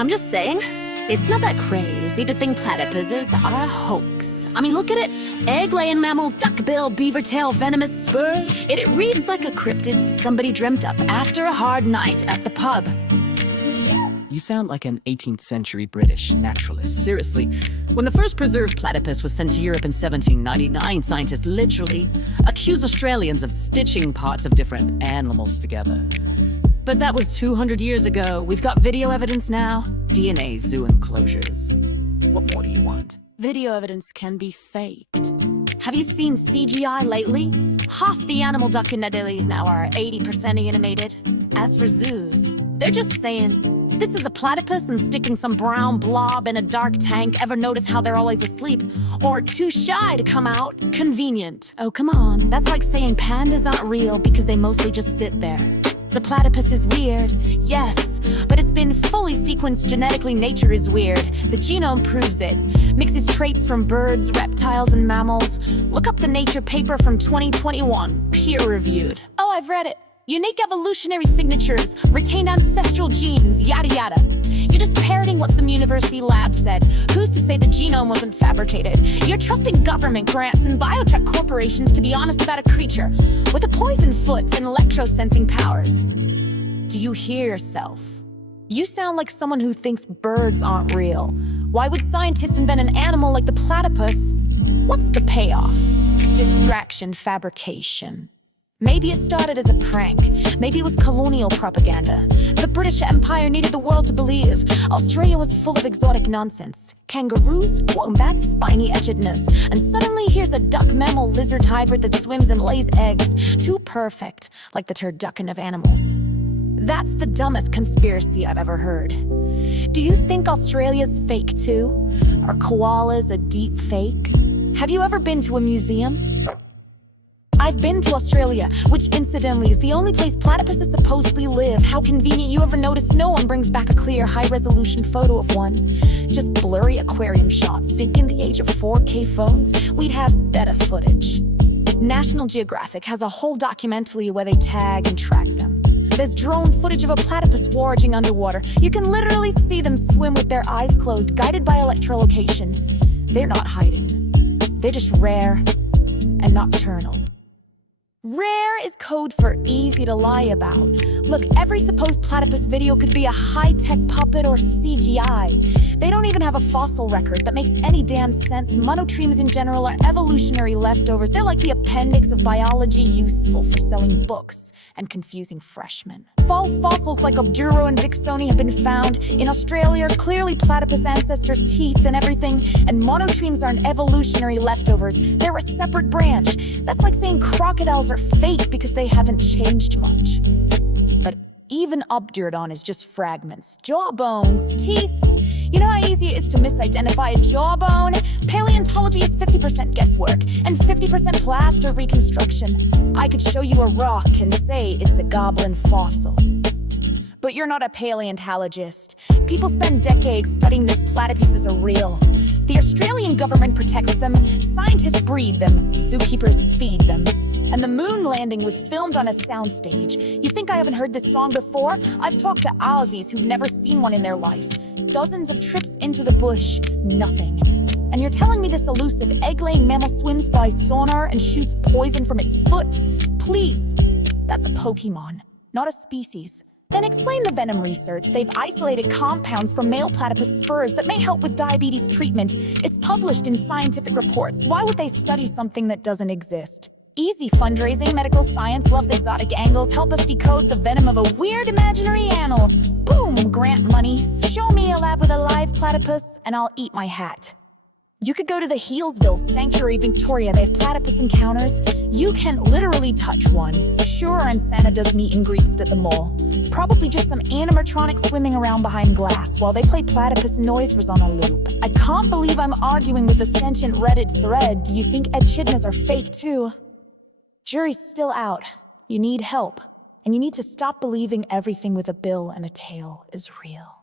I'm just saying, it's not that crazy to think platypuses are a hoax. I mean, look at it. Egg-laying mammal, duckbill, beaver tail, venomous spur. It reads like a cryptid somebody dreamt up after a hard night at the pub. You sound like an 18th century British naturalist. Seriously, when the first preserved platypus was sent to Europe in 1799, scientists literally accused Australians of stitching parts of different animals together. But that was 200 years ago. We've got video evidence now. DNA zoo enclosures. What more do you want? Video evidence can be faked. Have you seen CGI lately? Half the animal documentaries now are 80% animated. As for zoos, they're just saying, this is a platypus and sticking some brown blob in a dark tank. Ever notice how they're always asleep? Or too shy to come out? Convenient. Oh, come on. That's like saying pandas aren't real because they mostly just sit there. The platypus is weird, yes, but it's been fully sequenced genetically. Nature is weird. The genome proves it. Mixes traits from birds, reptiles, and mammals. Look up the Nature paper from 2021, peer-reviewed. Oh, I've read it. Unique evolutionary signatures, retained ancestral genes, yada yada. You're just parroting what some university lab said. Who's to say the genome wasn't fabricated? You're trusting government grants and biotech corporations to be honest about a creature with a poison foot and electro-sensing powers. Do you hear yourself? You sound like someone who thinks birds aren't real. Why would scientists invent an animal like the platypus? What's the payoff? Distraction, fabrication. Maybe it started as a prank. Maybe it was colonial propaganda. The British Empire needed the world to believe Australia was full of exotic nonsense. Kangaroos, wombats, spiny echidnas. And suddenly here's a duck mammal lizard hybrid that swims and lays eggs. Too perfect, like the turducken of animals. That's the dumbest conspiracy I've ever heard. Do you think Australia's fake too? Are koalas a deep fake? Have you ever been to a museum? I've been to Australia, which incidentally is the only place platypuses supposedly live. How convenient. You ever notice no one brings back a clear, high-resolution photo of one? Just blurry aquarium shots. Think in the age of 4K phones, we'd have better footage. National Geographic has a whole documentary where they tag and track them. There's drone footage of a platypus foraging underwater. You can literally see them swim with their eyes closed, guided by electrolocation. They're not hiding. They're just rare and nocturnal. Rare is code for easy to lie about. Look, every supposed platypus video could be a high-tech puppet or CGI. They don't even have a fossil record that makes any damn sense. Monotremes in general are evolutionary leftovers. They're like the appendix of biology, useful for selling books and confusing freshmen. False fossils like Obduro and Dicksoni have been found. In Australia, clearly platypus ancestors' teeth and everything. And monotremes aren't evolutionary leftovers. They're a separate branch. That's like saying crocodiles are fake because they haven't changed much. But even Obdurodon is just fragments. Jawbones, teeth. You know how easy it is to misidentify a jawbone? Paleontology is 50% guesswork and 50% plaster reconstruction. I could show you a rock and say it's a goblin fossil. But you're not a paleontologist. People spend decades studying this platypuses are real. The Australian government protects them, scientists breed them, zookeepers feed them. And the moon landing was filmed on a soundstage. You think I haven't heard this song before? I've talked to Aussies who've never seen one in their life. Dozens of trips into the bush, nothing. And you're telling me this elusive egg-laying mammal swims by sonar and shoots poison from its foot? Please, that's a Pokemon, not a species. Then explain the venom research. They've isolated compounds from male platypus spurs that may help with diabetes treatment. It's published in scientific reports. Why would they study something that doesn't exist? Easy fundraising. Medical science loves exotic angles. Help us decode the venom of a weird imaginary animal. Boom, grant money. Show me a lab with a live platypus and I'll eat my hat. You could go to the Healesville Sanctuary, Victoria. They have platypus encounters. You can literally touch one. Sure, and Santa does meet and greets at the mall. Probably just some animatronics swimming around behind glass while they play platypus noises on a loop. I can't believe I'm arguing with a sentient Reddit thread. Do you think echidnas are fake too? Jury's still out. You need help. And you need to stop believing everything with a bill and a tail is real.